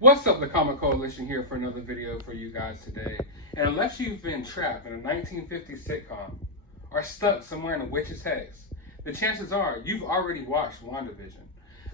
What's up, the Comic Coalition here for another video for you guys today. And unless you've been trapped in a 1950s sitcom or stuck somewhere in a witch's hex, the chances are you've already watched WandaVision.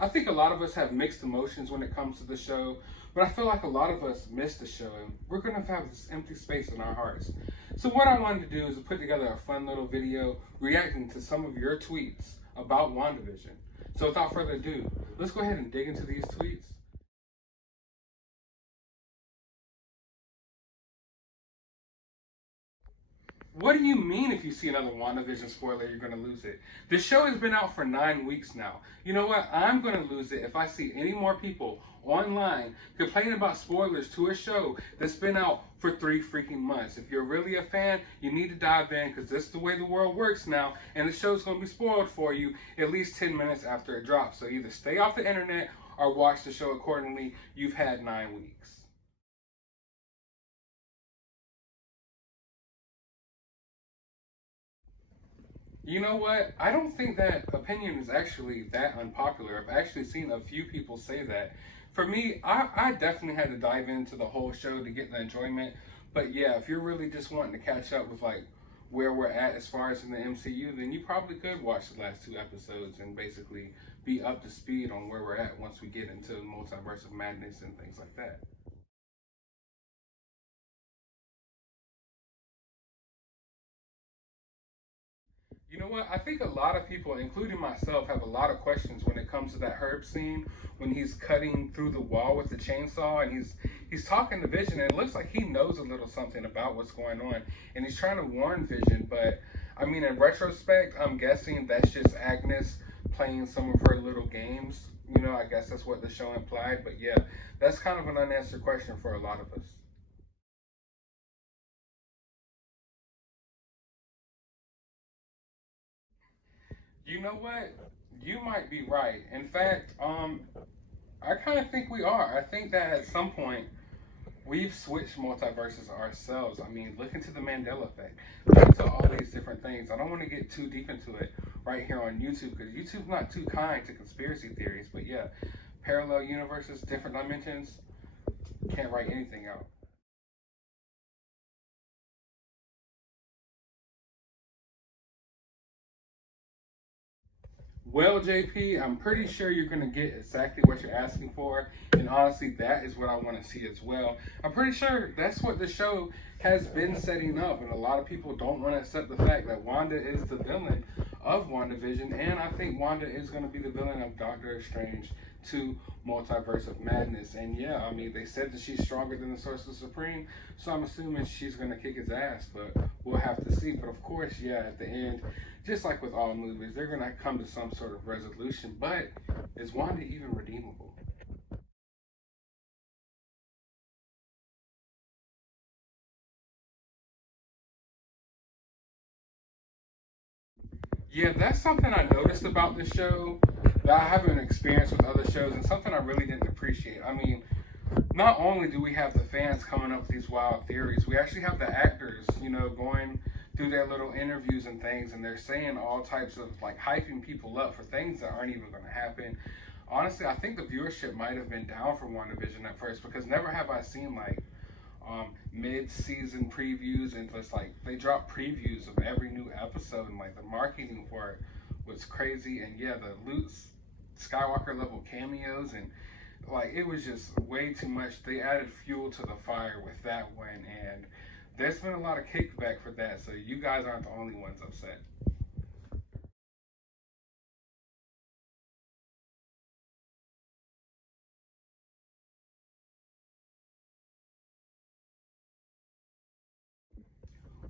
I think a lot of us have mixed emotions when it comes to the show, but I feel like a lot of us miss the show and we're going to have this empty space in our hearts. So what I wanted to do is to put together a fun little video reacting to some of your tweets about WandaVision. So without further ado, let's go ahead and dig into these tweets. What do you mean if you see another WandaVision spoiler, you're going to lose it? The show has been out for 9 weeks now. You know what? I'm going to lose it if I see any more people online complaining about spoilers to a show that's been out for 3 freaking months. If you're really a fan, you need to dive in because this is the way the world works now, and the show's going to be spoiled for you at least 10 minutes after it drops. So either stay off the internet or watch the show accordingly. You've had 9 weeks. You know what? I don't think that opinion is actually that unpopular. I've actually seen a few people say that. For me, I definitely had to dive into the whole show to get the enjoyment. But yeah, if you're really just wanting to catch up with like where we're at as far as in the MCU, then you probably could watch the last 2 episodes and basically be up to speed on where we're at once we get into Multiverse of Madness and things like that. You know what? I think a lot of people, including myself, have a lot of questions when it comes to that Herb scene when he's cutting through the wall with the chainsaw and he's talking to Vision and it looks like he knows a little something about what's going on and he's trying to warn Vision, but I mean in retrospect, I'm guessing that's just Agnes playing some of her little games. You know, I guess that's what the show implied, but yeah, that's kind of an unanswered question for a lot of us. You know what? You might be right. In fact, I kind of think we are. I think that at some point we've switched multiverses ourselves. I mean, look into the Mandela effect. Look into all these different things. I don't want to get too deep into it right here on YouTube because YouTube's not too kind to conspiracy theories. But yeah, parallel universes, different dimensions, can't write anything out. Well, JP, I'm pretty sure you're going to get exactly what you're asking for. And honestly, that is what I want to see as well. I'm pretty sure that's what the show has been setting up. And a lot of people don't want to accept the fact that Wanda is the villain of WandaVision. And I think Wanda is going to be the villain of Doctor Strange 2 Multiverse of Madness. And yeah, I mean, they said that she's stronger than the Sorcerer Supreme. So I'm assuming she's going to kick his ass. But we'll have to see. But of course, yeah, at the end, just like with all movies, they're going to come to some sort of resolution. But is Wanda even redeemable? Yeah, that's something I noticed about the show that I haven't experienced with other shows and something I really didn't appreciate. I mean, not only do we have the fans coming up with these wild theories, we actually have the actors, you know, going through their little interviews and things, and they're saying all types of like hyping people up for things that aren't even going to happen. Honestly, I think the viewership might have been down for WandaVision at first because never have I seen like mid-season previews and just like they drop previews of every new episode and like the marketing for it was crazy. And yeah, the Luke Skywalker level cameos and like it was just way too much. They added fuel to the fire with that one, and there's been a lot of kickback for that, so you guys aren't the only ones upset.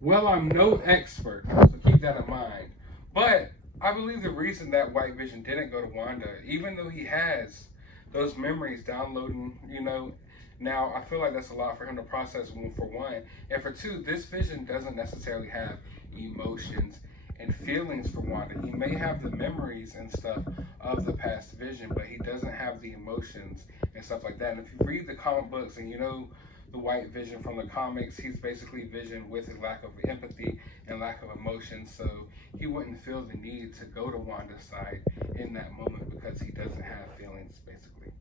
Well, I'm no expert, so keep that in mind. But I believe the reason that White Vision didn't go to Wanda, even though he has those memories downloading, you know, now I feel like that's a lot for him to process, for one. And for two, this Vision doesn't necessarily have emotions and feelings for Wanda. He may have the memories and stuff of the past Vision, but he doesn't have the emotions and stuff like that. And if you read the comic books and you know the White Vision from the comics, he's basically Vision with a lack of empathy and lack of emotion. So he wouldn't feel the need to go to Wanda's side in that moment because he doesn't have feelings, basically.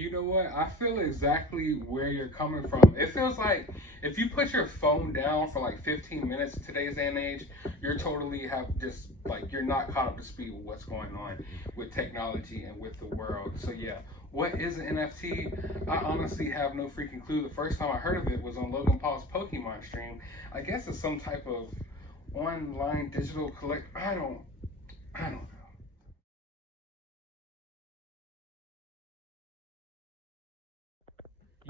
You know what? I feel exactly where you're coming from. It feels like if you put your phone down for like 15 minutes in today's day and age, you're totally have just like you're not caught up to speed with what's going on with technology and with the world. So yeah, what is an NFT? I honestly have no freaking clue. The first time I heard of it was on Logan Paul's Pokemon stream. I guess it's some type of online digital collect. I don't.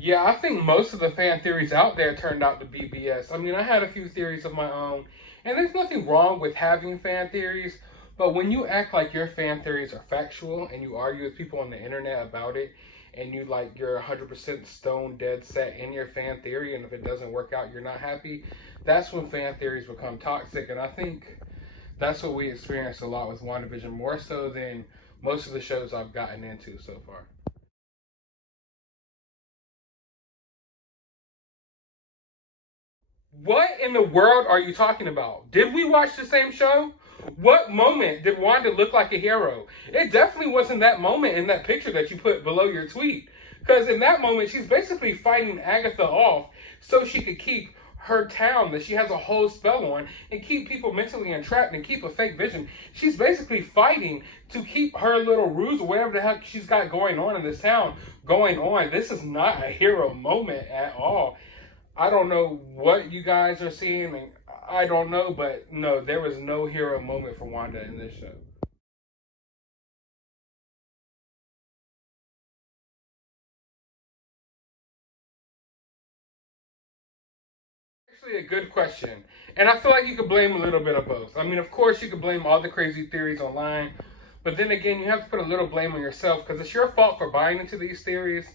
Yeah, I think most of the fan theories out there turned out to be BS. I mean, I had a few theories of my own, and there's nothing wrong with having fan theories, but when you act like your fan theories are factual and you argue with people on the internet about it, and you like you're 100% stone dead set in your fan theory, and if it doesn't work out, you're not happy, that's when fan theories become toxic, and I think that's what we experienced a lot with WandaVision, more so than most of the shows I've gotten into so far. What in the world are you talking about? Did we watch the same show? What moment did Wanda look like a hero? It definitely wasn't that moment in that picture that you put below your tweet. Because in that moment, she's basically fighting Agatha off so she could keep her town that she has a whole spell on and keep people mentally entrapped and keep a fake vision. She's basically fighting to keep her little ruse or whatever the heck she's got going on in this town going on. This is not a hero moment at all. I don't know what you guys are seeing, and I don't know, but no, there was no hero moment for Wanda in this show. Actually, a good question, and I feel like you could blame a little bit of both. I mean, of course, you could blame all the crazy theories online, but then again, you have to put a little blame on yourself because it's your fault for buying into these theories.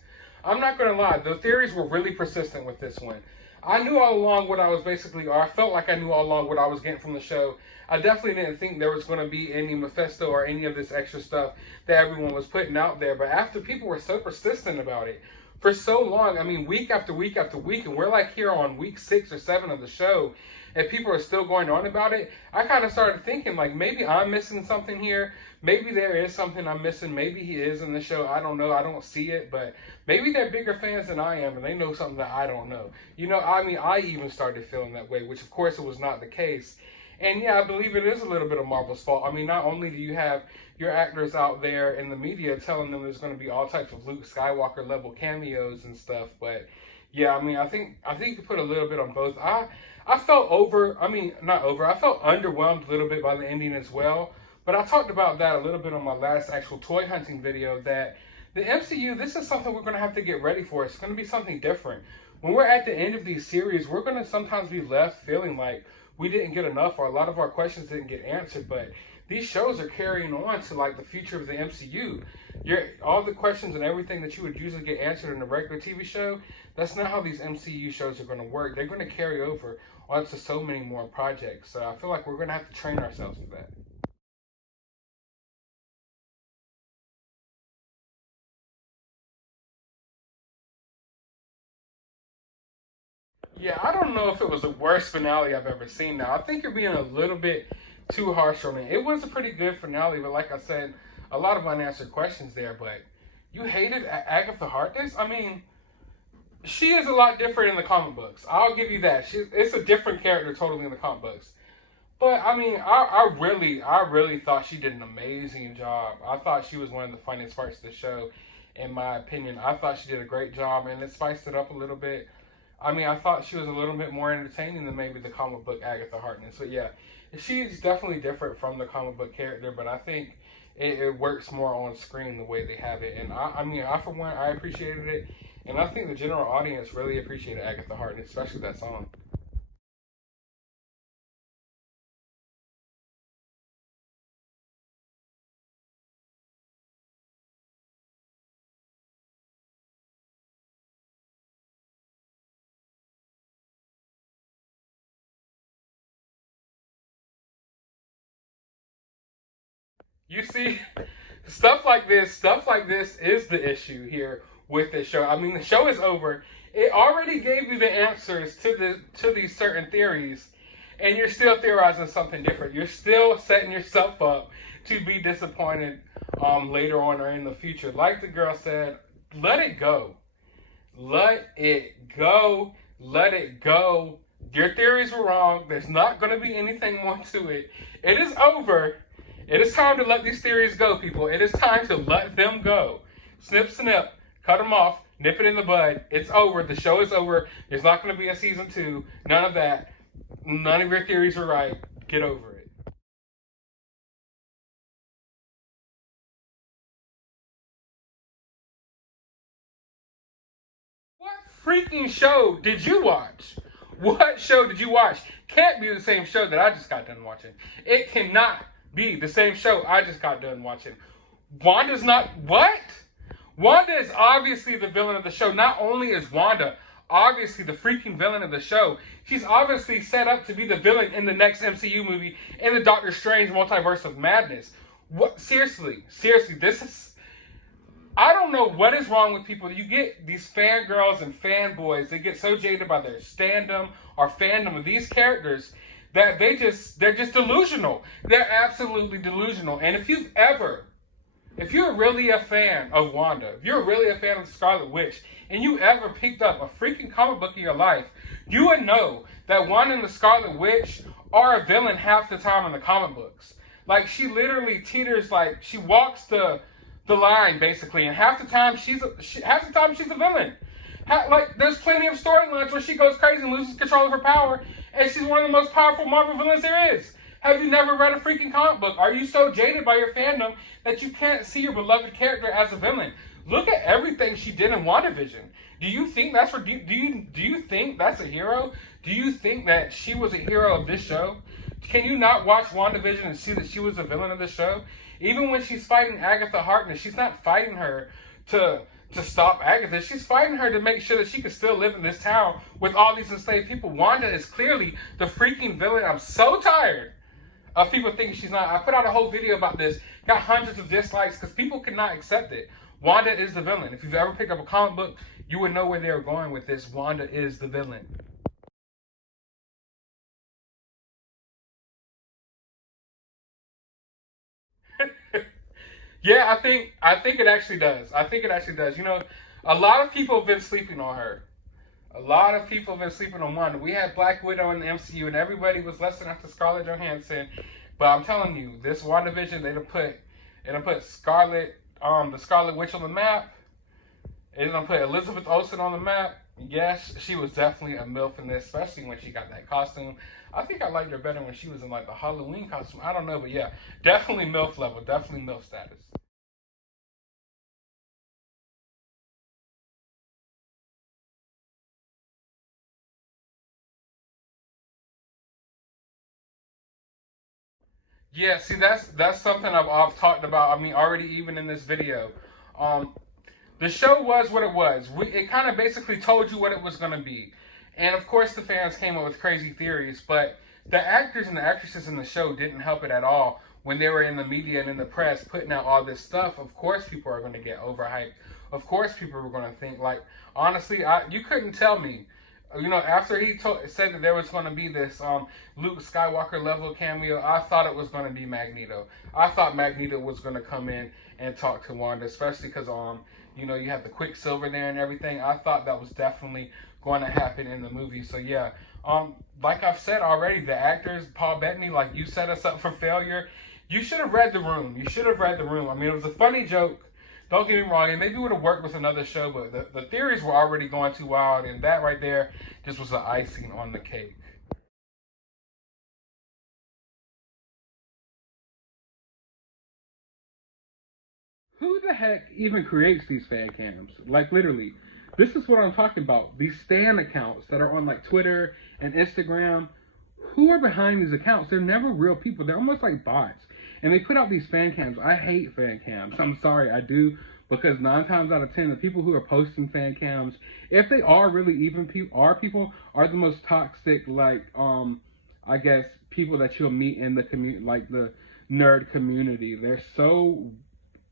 I'm not gonna lie, the theories were really persistent with this one. I knew all along what I was basically, or I felt like I knew all along what I was getting from the show. I definitely didn't think there was going to be any Mephisto or any of this extra stuff that everyone was putting out there. But after people were so persistent about it for so long, I mean, week after week after week, and we're like here on week 6 or 7 of the show, and people are still going on about it, I kind of started thinking like maybe I'm missing something here. Maybe there is something I'm missing. Maybe he is in the show. I don't know. I don't see it, but maybe they're bigger fans than I am, and they know something that I don't know. You know, I mean, I even started feeling that way, which of course it was not the case. And yeah, I believe it is a little bit of Marvel's fault. I mean, not only do you have your actors out there in the media telling them there's going to be all types of Luke Skywalker level cameos and stuff, but yeah, I mean, I think you put a little bit on both. I felt over. I mean, not over. I felt underwhelmed a little bit by the ending as well. But I talked about that a little bit on my last actual toy hunting video. That the MCU, this is something we're going to have to get ready for. It's going to be something different. When we're at the end of these series, we're going to sometimes be left feeling like we didn't get enough or a lot of our questions didn't get answered. But these shows are carrying on to like the future of the MCU. All the questions and everything that you would usually get answered in a regular TV show, that's not how these MCU shows are going to work. They're going to carry over onto so many more projects. So I feel like we're going to have to train ourselves for that. Yeah, I don't know if it was the worst finale I've ever seen now. I think you're being a little bit too harsh on it. It was a pretty good finale, but like I said, a lot of unanswered questions there. But you hated Agatha Harkness? I mean, she is a lot different in the comic books. I'll give you that. It's a different character totally in the comic books. But I mean, I really thought she did an amazing job. I thought she was one of the funniest parts of the show, in my opinion. I thought she did a great job, and it spiced it up a little bit. I mean, I thought she was a little bit more entertaining than maybe the comic book Agatha Harkness. But yeah, she's definitely different from the comic book character. But I think it works more on screen the way they have it. And I mean, I for one, I appreciated it, and I think the general audience really appreciated Agatha Harkness, especially that song. You see, stuff like this is the issue here with this show. I mean, the show is over. It already gave you the answers to these certain theories, and you're still theorizing something different. You're still setting yourself up to be disappointed later on or in the future. Like the girl said, Let it go. Let it go. Let it go. Your theories were wrong. There's not going to be anything more to it. It is over. It is time to let these theories go, people. It is time to let them go. Snip, snip. Cut them off. Nip it in the bud. It's over. The show is over. There's not going to be a season 2. None of that. None of your theories were right. Get over it. What freaking show did you watch? What show did you watch? Can't be the same show that I just got done watching. It cannot be the same show I just got done watching. Wanda's not... What? Wanda is obviously the villain of the show. Not only is Wanda obviously the freaking villain of the show, she's obviously set up to be the villain in the next MCU movie, in the Doctor Strange Multiverse of Madness. What? Seriously, this is... I don't know what is wrong with people. You get these fangirls and fanboys, they get so jaded by their standum or fandom of these characters that they're just delusional. They're absolutely delusional. And if you're really a fan of Wanda, if you're really a fan of Scarlet Witch, and you ever picked up a freaking comic book in your life, you would know that Wanda and the Scarlet Witch are a villain half the time in the comic books. Like, she literally teeters, like, she walks the line, basically, and half the time she's a villain. Like, there's plenty of storylines where she goes crazy and loses control of her power, and she's one of the most powerful Marvel villains there is. Have you never read a freaking comic book? Are you so jaded by your fandom that you can't see your beloved character as a villain? Look at everything she did in WandaVision. Do you think that's do you think that's a hero? Do you think that she was a hero of this show? Can you not watch WandaVision and see that she was a villain of the show? Even when she's fighting Agatha Harkness, she's not fighting her to stop Agatha. She's fighting her to make sure that she can still live in this town with all these enslaved people. Wanda is clearly the freaking villain. I'm so tired of people thinking she's not. I put out a whole video about this. Got hundreds of dislikes because people cannot accept it. Wanda is the villain. If you've ever picked up a comic book, you would know where they were going with this. Wanda is the villain. Yeah, I think it actually does. I think it actually does. You know, a lot of people have been sleeping on her. A lot of people have been sleeping on Wanda. We had Black Widow in the MCU, and everybody was listening after Scarlett Johansson. But I'm telling you, this WandaVision, they done put the Scarlet Witch on the map. They done put Elizabeth Olsen on the map. Yes, she was definitely a MILF in this, especially when she got that costume. I think I liked her better when she was in like the Halloween costume. I don't know, but yeah, definitely MILF level, definitely MILF status. Yeah, see, that's something I've talked about. I mean, already even in this video. Um, the show was what it was. It kind of basically told you what it was going to be. And of course, the fans came up with crazy theories, but the actors and the actresses in the show didn't help it at all when they were in the media and in the press putting out all this stuff. Of course, people are going to get overhyped. Of course, people were going to think, like, honestly, you couldn't tell me. You know, after he said that there was going to be this Luke Skywalker level cameo, I thought it was going to be Magneto. I thought Magneto was going to come in and talk to Wanda, especially because you know, you have the Quicksilver there and everything. I thought that was definitely going to happen in the movie. So yeah, like I've said already, the actors, Paul Bettany, like, you set us up for failure. You should have read the room. You should have read the room. I mean, it was a funny joke. Don't get me wrong, and maybe it would have worked with another show, but the theories were already going too wild, and that right there just was the icing on the cake. Who the heck even creates these fan cams? Like, literally, this is what I'm talking about. These stan accounts that are on like Twitter and Instagram. Who are behind these accounts? They're never real people. They're almost like bots. And they put out these fan cams. I hate fan cams. I'm sorry, I do. Because 9 times out of 10, the people who are posting fan cams, if they are really even people, are the most toxic, like, I guess, people that you'll meet in the community, like the nerd community. They're so,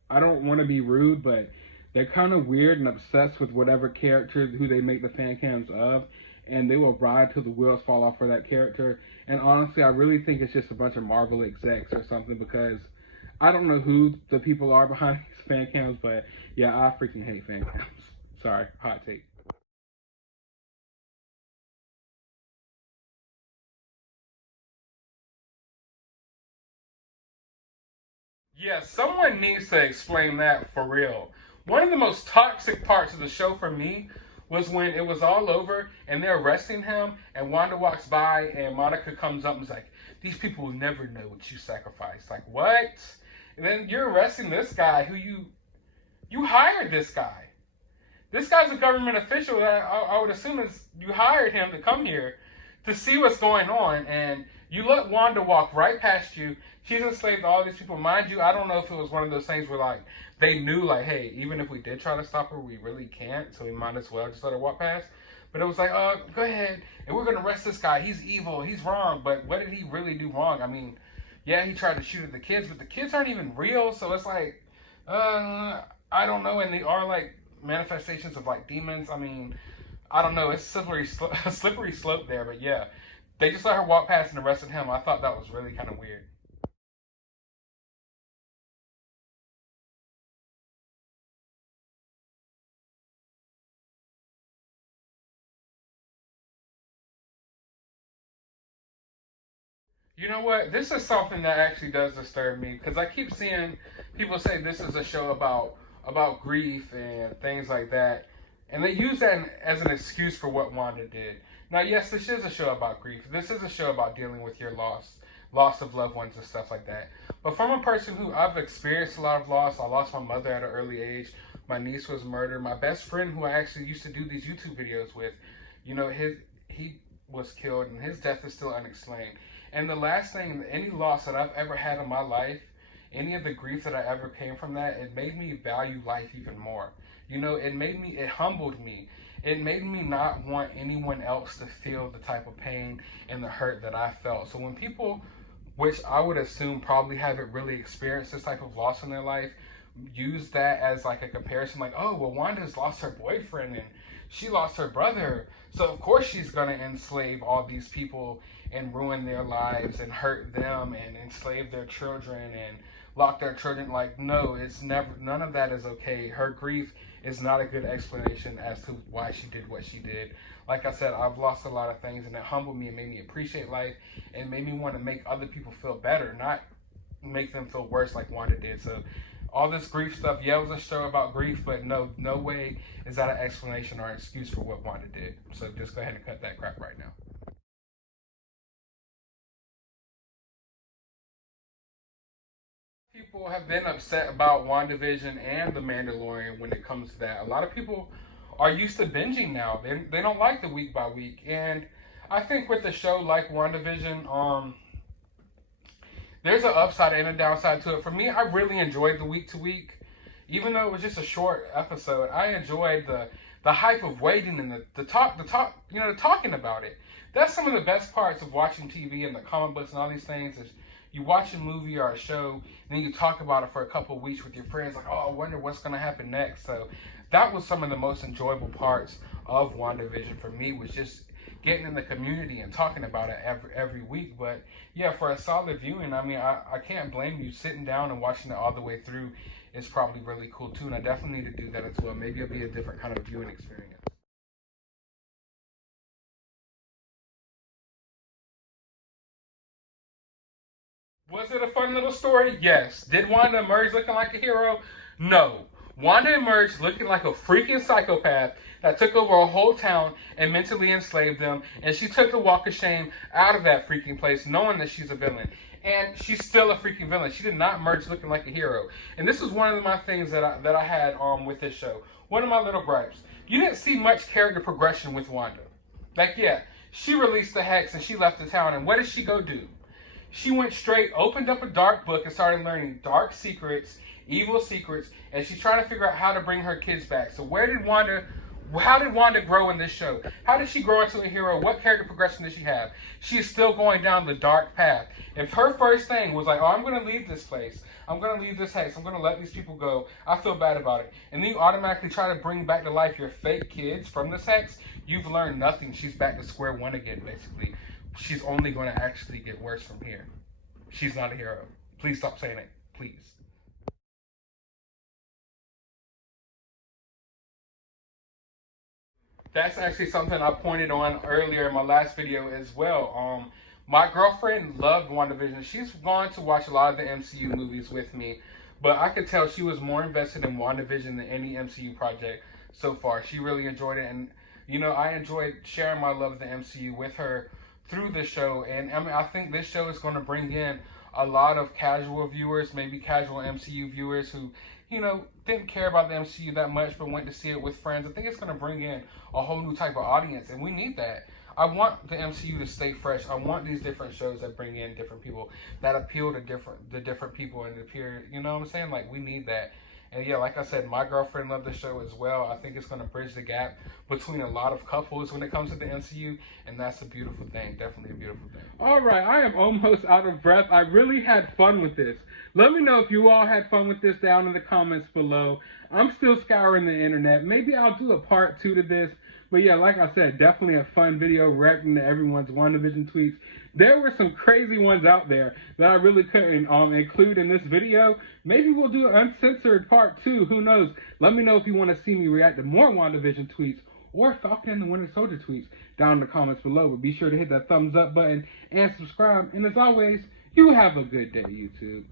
I don't want to be rude, but they're kind of weird and obsessed with whatever character who they make the fan cams of, and they will ride till the wheels fall off for that character. And honestly, I really think it's just a bunch of Marvel execs or something, because I don't know who the people are behind these fan cams, but yeah, I freaking hate fan cams. Sorry, hot take. Yeah, someone needs to explain that for real. One of the most toxic parts of the show for me was when it was all over and they're arresting him, and Wanda walks by and Monica comes up and is like, "These people will never know what you sacrificed." Like, what? And then you're arresting this guy who you hired this guy. This guy's a government official that I would assume is you hired him to come here to see what's going on, and you let Wanda walk right past you. She's enslaved all these people. Mind you, I don't know if it was one of those things where like they knew like, hey, even if we did try to stop her, we really can't, so we might as well just let her walk past. But it was like, go ahead, and we're gonna arrest this guy. He's evil. He's wrong. But what did he really do wrong? I mean, yeah, he tried to shoot at the kids, but the kids aren't even real. So it's like, I don't know. And they are like manifestations of like demons. I mean, I don't know. It's slippery slope there. But yeah, they just let her walk past and arrested him. I thought that was really kind of weird. You know what? This is something that actually does disturb me because I keep seeing people say this is a show about grief and things like that, and they use that as an excuse for what Wanda did. Now, yes, this is a show about grief. This is a show about dealing with your loss of loved ones and stuff like that. But from a person who I've experienced a lot of loss, I lost my mother at an early age. My niece was murdered. My best friend, who I actually used to do these YouTube videos with, he was killed, and his death is still unexplained. And the last thing, any loss that I've ever had in my life, any of the grief that I ever came from that, it made me value life even more. It humbled me. It made me not want anyone else to feel the type of pain and the hurt that I felt. So when people, which I would assume probably haven't really experienced this type of loss in their life, use that as like a comparison, like, oh, well, Wanda's lost her boyfriend and she lost her brother, so of course she's gonna enslave all these people and ruin their lives and hurt them and enslave their children and lock their children. Like, no, it's never, none of that is okay. Her grief is not a good explanation as to why she did what she did. Like I said, I've lost a lot of things, and it humbled me and made me appreciate life and made me want to make other people feel better, not make them feel worse like Wanda did. So all this grief stuff, yeah, it was a show about grief, but no way is that an explanation or an excuse for what Wanda did. So just go ahead and cut that crap right now. People have been upset about WandaVision and The Mandalorian when it comes to that. A lot of people are used to binging now. They don't like the week by week. And I think with a show like WandaVision, there's an upside and a downside to it. For me, I really enjoyed the week to week. Even though it was just a short episode, I enjoyed the hype of waiting and the talking about it. That's some of the best parts of watching TV and the comic books and all these things is you watch a movie or a show, and then you talk about it for a couple of weeks with your friends, like, oh, I wonder what's going to happen next. So that was some of the most enjoyable parts of WandaVision for me, was just getting in the community and talking about it every week. But yeah, for a solid viewing, I mean, I can't blame you. Sitting down and watching it all the way through is probably really cool too, and I definitely need to do that as well. Maybe it'll be a different kind of viewing experience. Was it a fun little story? Yes. Did Wanda emerge looking like a hero? No. Wanda emerged looking like a freaking psychopath that took over a whole town and mentally enslaved them, and she took the walk of shame out of that freaking place knowing that she's a villain. And she's still a freaking villain. She did not emerge looking like a hero. And this was one of my things that I had with this show. One of my little gripes. You didn't see much character progression with Wanda. Like, yeah, she released the hex and she left the town, and what did she go do? She went straight, opened up a dark book, and started learning dark secrets, evil secrets, and she's trying to figure out how to bring her kids back. So how did Wanda grow in this show? How did she grow into a hero? What character progression did she have? She is still going down the dark path. If her first thing was like, oh, I'm going to leave this place, I'm going to leave this hex, I'm going to let these people go, I feel bad about it, and then you automatically try to bring back to life your fake kids from this hex, you've learned nothing. She's back to square one again, basically. She's only going to actually get worse from here. She's not a hero. Please stop saying it. please. That's actually something I pointed on earlier in my last video as well. My girlfriend loved WandaVision. She's gone to watch a lot of the MCU movies with me, but I could tell she was more invested in WandaVision than any MCU project so far. She really enjoyed it, and I enjoyed sharing my love of the MCU with her through the show. And I mean, I think this show is going to bring in a lot of casual viewers, maybe casual MCU viewers who didn't care about the MCU that much but went to see it with friends. I think it's going to bring in a whole new type of audience, and we need that. I want the MCU to stay fresh. I want these different shows that bring in different people, that appeal to different people in the period. You know what I'm saying? Like, we need that. And yeah, like I said, my girlfriend loved the show as well. I think it's going to bridge the gap between a lot of couples when it comes to the MCU, and that's a beautiful thing. Definitely a beautiful thing. All right, I am almost out of breath. I really had fun with this. Let me know if you all had fun with this down in the comments below. I'm still scouring the internet. Maybe I'll do a part 2 to this. But yeah, like I said, definitely a fun video reacting to everyone's WandaVision tweets. There were some crazy ones out there that I really couldn't include in this video. Maybe we'll do an uncensored part 2. Who knows? Let me know if you want to see me react to more WandaVision tweets or Falcon and the Winter Soldier tweets down in the comments below. But be sure to hit that thumbs up button and subscribe. And as always, you have a good day, YouTube.